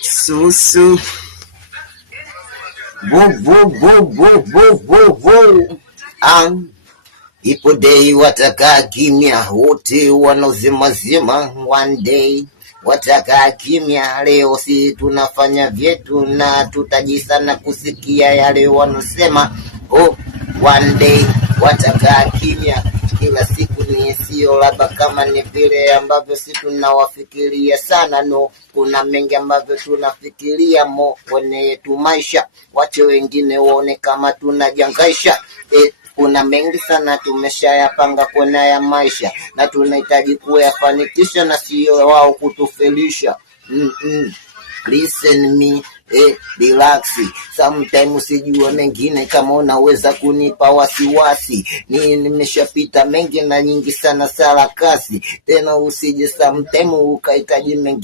Susu. Ipo day wataka kimya, wote wanaozimazima. One day wataka kimya, leo si tunafanya vyetu na tutajisana kusikia yale wanosema. Oh, one day wataka kimya, kila siku ni sio labda kama ni vile ambavyo si tunawafikiria sana. No, kuna mengi ambavyo tunafikiria kwenye yetu maisha, wache wengine waone kama tunajangaisha. Kuna mengi sana tumeshayapanga kwenye ya maisha na tunahitaji kuyafanikisha na sio wao kutufelisha. Listen me, relax. Sometimes usijue mengine kama unaweza kunipa wasiwasi. Nimeshapita mengi na nyingi sana sarakasi. Tena usije sometimes ukahitaji mengi